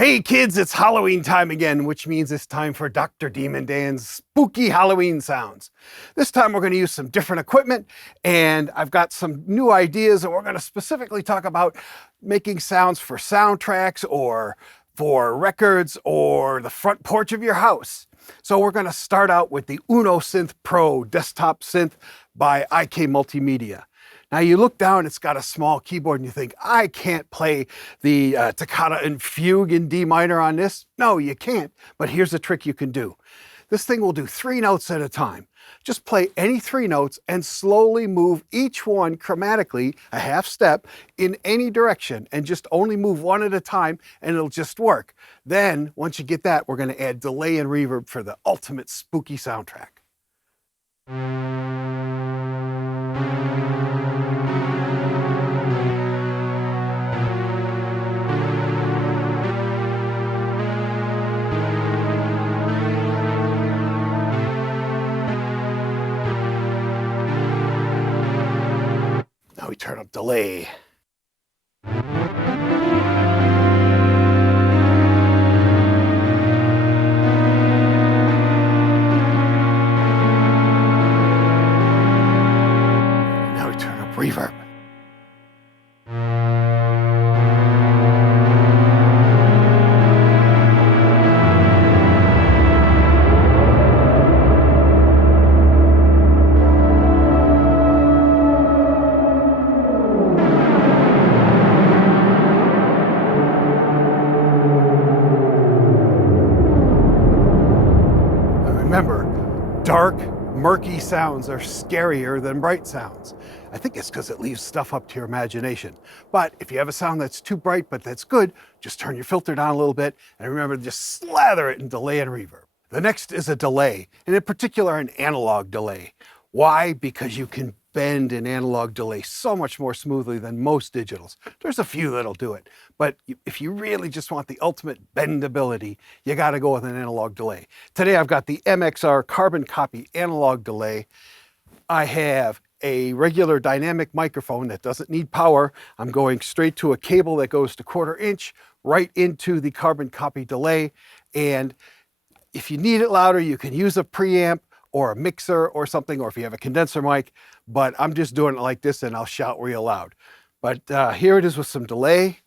Hey kids, it's Halloween time again, which means it's time for Dr. Demon Dan's spooky Halloween sounds. This time we're going to use some different equipment, and I've got some new ideas, and we're going to specifically talk about making sounds for soundtracks or for records or the front porch of your house. So we're going to start out with the Uno Synth Pro desktop synth by IK Multimedia. Now you look down, it's got a small keyboard and you think, I can't play the toccata and fugue in D minor on this. No, you can't, but here's a trick you can do. This thing will do 3 notes at a time. Just play any 3 notes and slowly move each one chromatically, a half step, in any direction, and just only move one at a time and it'll just work. Then, once you get that, we're gonna add delay and reverb for the ultimate spooky soundtrack. Now we turn up delay. Now we turn up reverb. Remember, dark, murky sounds are scarier than bright sounds. I think it's because it leaves stuff up to your imagination. But if you have a sound that's too bright but that's good, just turn your filter down a little bit and remember to just slather it in delay and reverb. The next is a delay, and in particular an analog delay. Why? Because you can bend an analog delay so much more smoothly than most digitals. There's a few that'll do it, but if you really just want the ultimate bendability, you gotta go with an analog delay. Today I've got the MXR carbon copy analog delay. I have a regular dynamic microphone that doesn't need power. I'm going straight to a cable that goes to 1/4 inch right into the carbon copy delay. And if you need it louder, you can use a preamp or a mixer or something, or if you have a condenser mic, but I'm just doing it like this and I'll shout real loud. But here it is with some delay.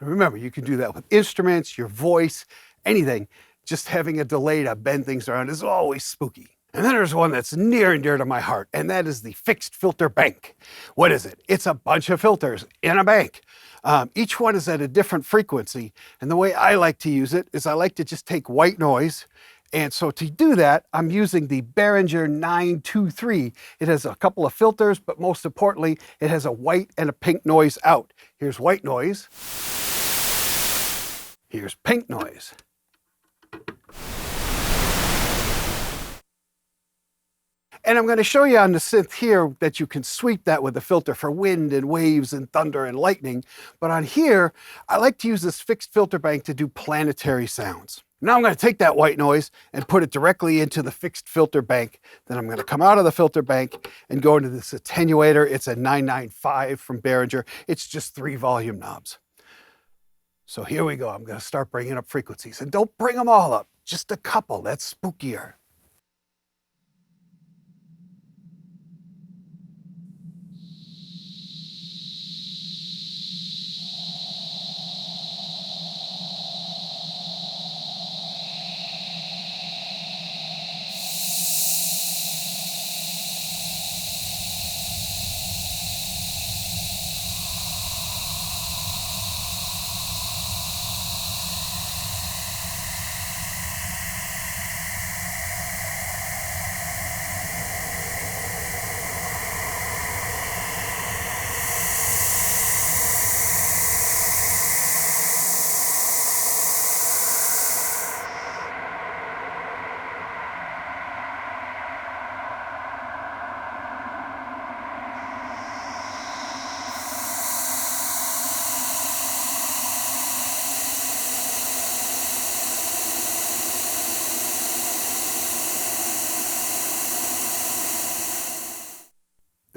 Remember, you can do that with instruments, your voice, anything. Just having a delay to bend things around is always spooky. And then there's one that's near and dear to my heart, and that is the fixed filter bank. What is it? It's a bunch of filters in a bank. Each one is at a different frequency, and the way I like to use it is I like to just take white noise. And so to do that, I'm using the Behringer 923. It has a couple of filters, but most importantly, it has a white and a pink noise out. Here's white noise. Here's pink noise. And I'm going to show you on the synth here that you can sweep that with a filter for wind and waves and thunder and lightning. But on here, I like to use this fixed filter bank to do planetary sounds. Now I'm going to take that white noise and put it directly into the fixed filter bank. Then I'm going to come out of the filter bank and go into this attenuator. It's a 995 from Behringer. It's just 3 volume knobs. So here we go. I'm going to start bringing up frequencies. And don't bring them all up, just a couple. That's spookier.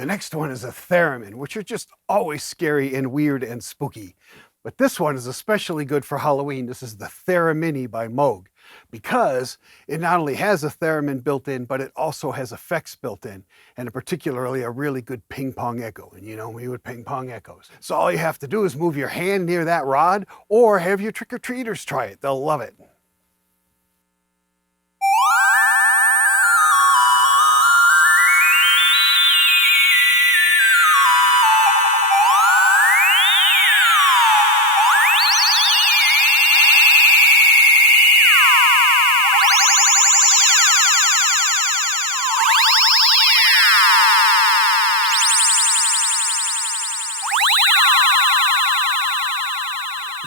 The next one is a theremin, which are just always scary and weird and spooky. But this one is especially good for Halloween. This is the Theremin by Moog, because it not only has a theremin built in, but it also has effects built in, and particularly a really good ping pong echo. And you know me with ping pong echoes. So all you have to do is move your hand near that rod, or have your trick-or-treaters try it. They'll love it.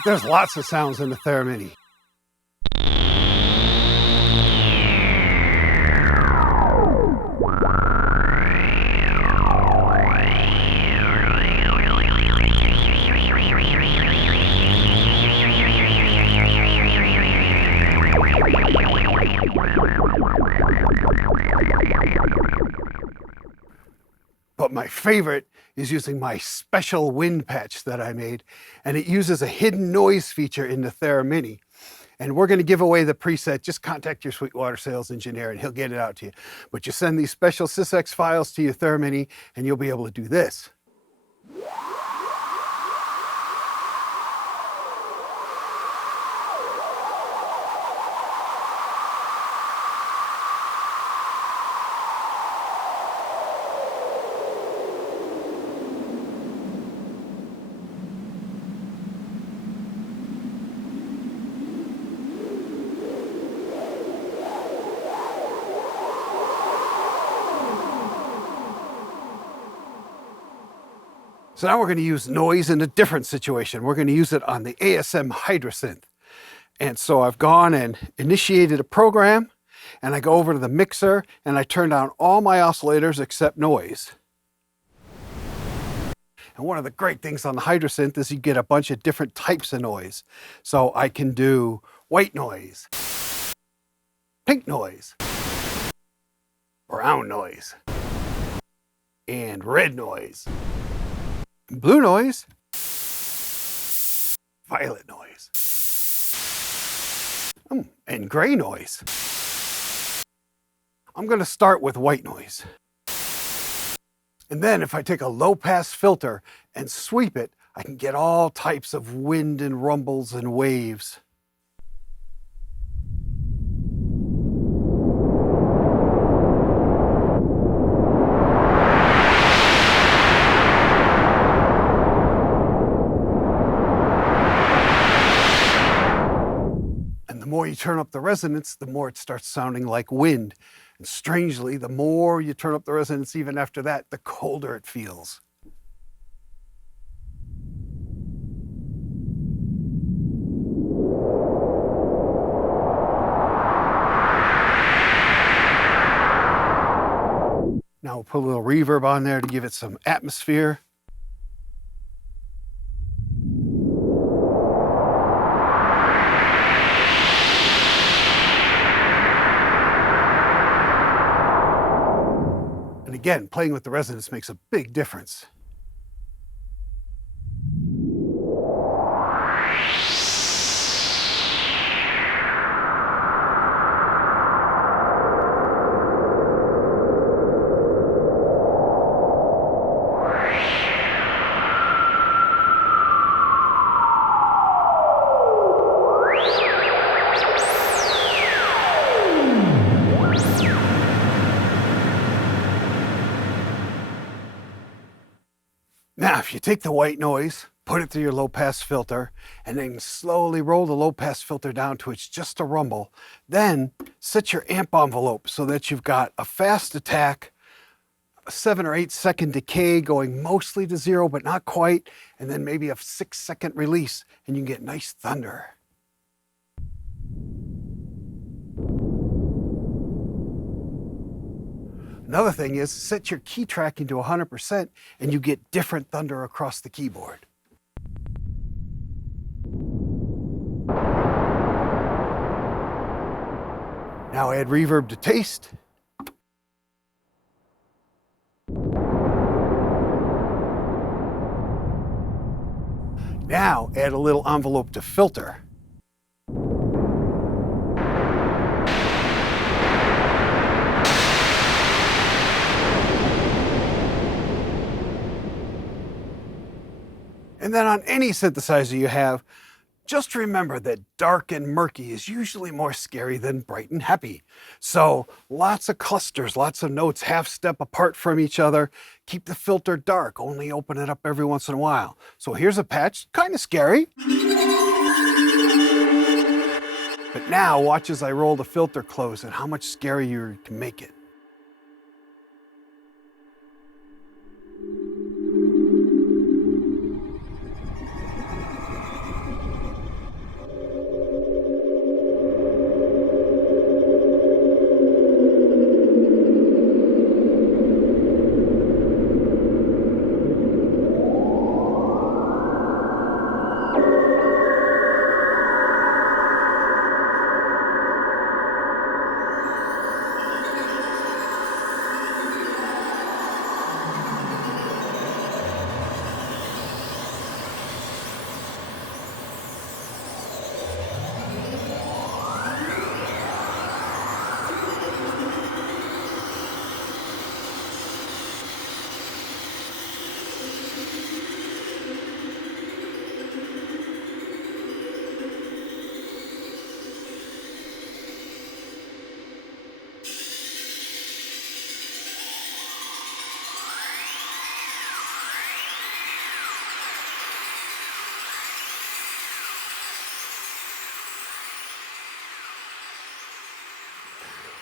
There's lots of sounds in the theremin. But my favorite is using my special wind patch that I made, and it uses a hidden noise feature in the theremin. And we're going to give away the preset. Just contact your Sweetwater sales engineer and he'll get it out to you. But you send these special sysx files to your theremin and you'll be able to do this. So now we're going to use noise in a different situation. We're going to use it on the ASM Hydrosynth. And so I've gone and initiated a program, and I go over to the mixer and I turn down all my oscillators except noise. And one of the great things on the Hydrosynth is you get a bunch of different types of noise. So I can do white noise, pink noise, brown noise, and red noise. Blue noise, violet noise, and gray noise. I'm going to start with white noise. And then if I take a low-pass filter and sweep it, I can get all types of wind and rumbles and waves. The more you turn up the resonance, the more it starts sounding like wind. And strangely, the more you turn up the resonance even after that, the colder it feels. Now we'll put a little reverb on there to give it some atmosphere. Again, playing with the resonance makes a big difference. Now, if you take the white noise, put it through your low-pass filter, and then slowly roll the low-pass filter down to it's just a rumble, then set your amp envelope so that you've got a fast attack, a 7 or 8 second decay going mostly to 0, but not quite, and then maybe a 6-second release, and you can get nice thunder. Another thing is set your key tracking to 100% and you get different thunder across the keyboard. Now add reverb to taste. Now add a little envelope to filter. And then on any synthesizer you have, just remember that dark and murky is usually more scary than bright and happy. So lots of clusters, lots of notes half step apart from each other. Keep the filter dark, only open it up every once in a while. So here's a patch, kind of scary. But now watch as I roll the filter close and how much scarier you can make it.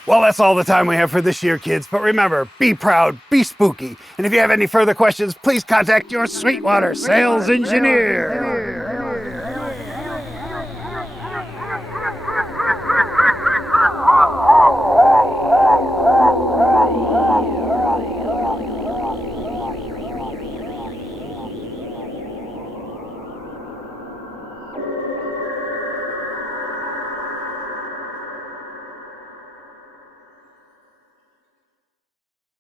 Well, that's all the time we have for this year, kids. But remember, be proud, be spooky. And if you have any further questions, please contact your Sweetwater sales engineer.